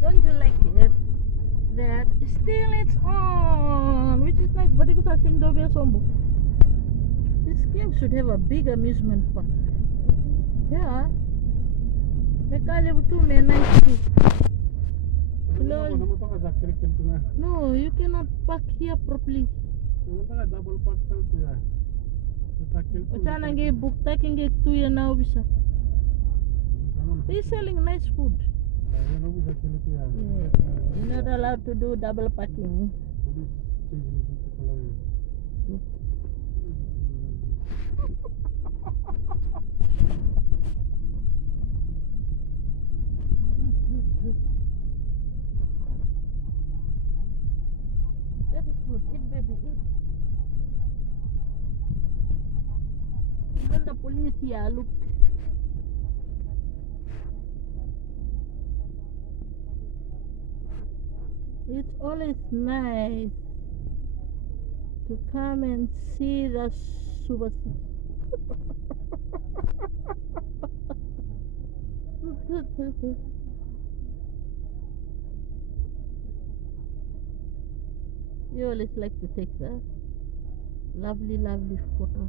Don't you like it? That still it's on, which is nice. But because I think Dovia Sombo. This game should have a big amusement park. Yeah. Mekale tu me nice too. Hello. No, you cannot park here properly. Ochana nge book taking it to you now bisa. They're selling nice food. Yeah. You're not allowed to do double parking. That is good. Eat, baby, eat. Even the police here, look. It's always nice to come and see the Suba City. You always like to take the lovely, lovely photo.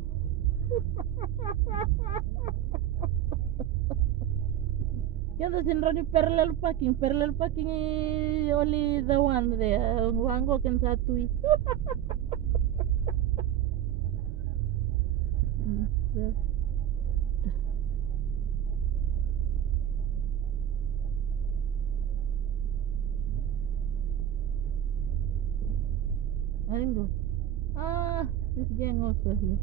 Because in running parallel parking is only the one there. Wango can satui. Ango. Ah, this gang also here.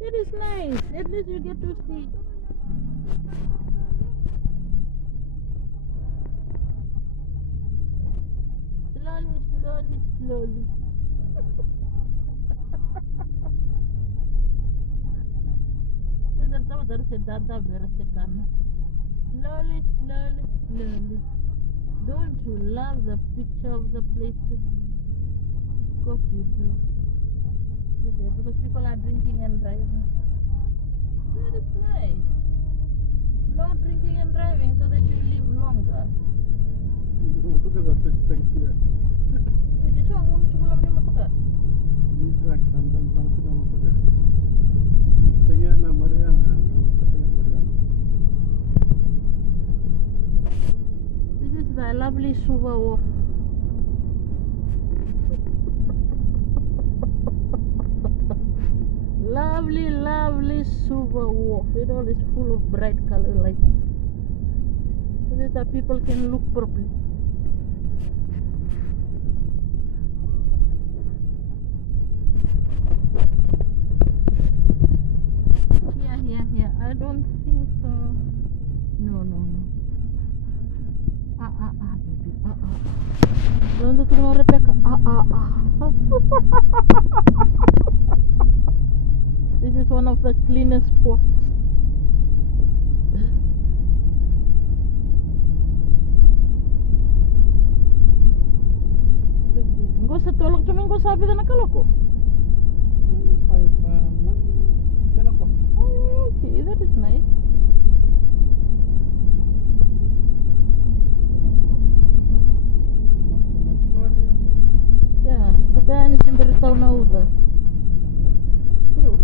It is nice. At least you get to see. Slowly, slowly, slowly. Slowly, slowly, slowly. Don't you love the picture of the places? Of course you do. You do, because people are drinking and driving. That is nice. No drinking and driving so that you live longer. Ini so mun sebelum ni motor. This is the lovely Suva Wharf. Lovely, lovely Suva Wharf. It all is full of bright color lights, so that the people can look properly. Here. I don't think so. No. Baby. Don't look at Rebecca. This is one of the cleanest spots. Go sa tolog cuma go sabi na nakaloko. Okay, that is nice. Yeah, but then it's in Bertau Nauda. True.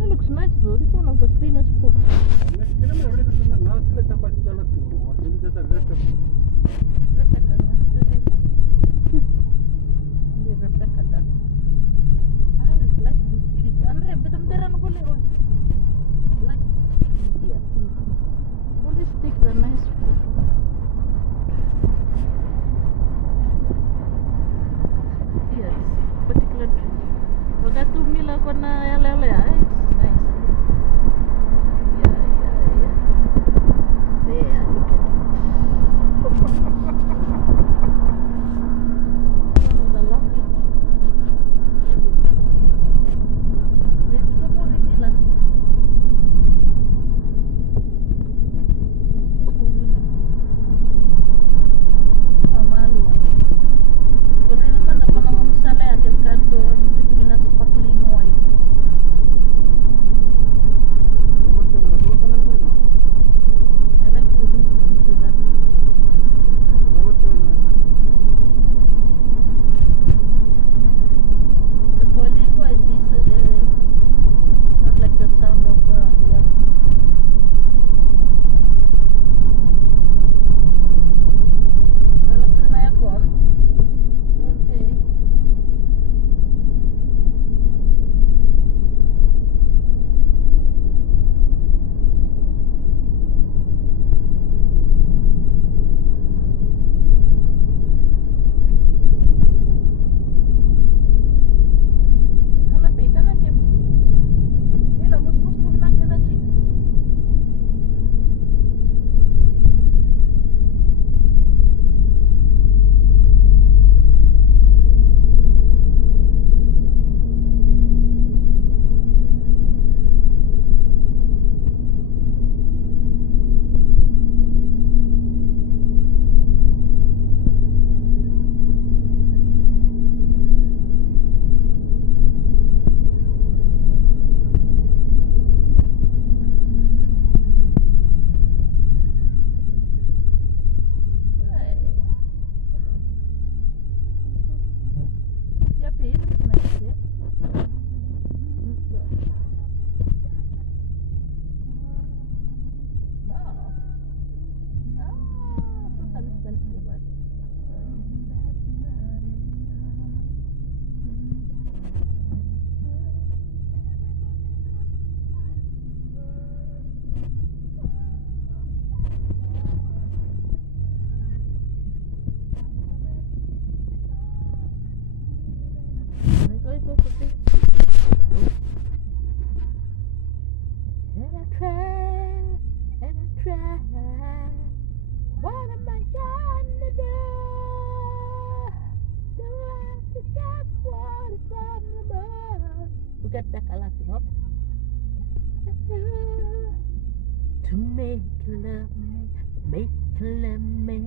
It looks nice though. This is one of the cleanest spots. Rebecca does. I always like these streets. Andre, but I'm there on Hole. Like here, see. Always take the nice food. Yes, particular tree. Wakatu mila kona yale it's nice. Yeah. There, look at it. One of the lovely. Mama go to sleep. And I try, and I try. What am I gonna do? Do I have to get water from the moon? We get back a laughing up. To make love me, make love me.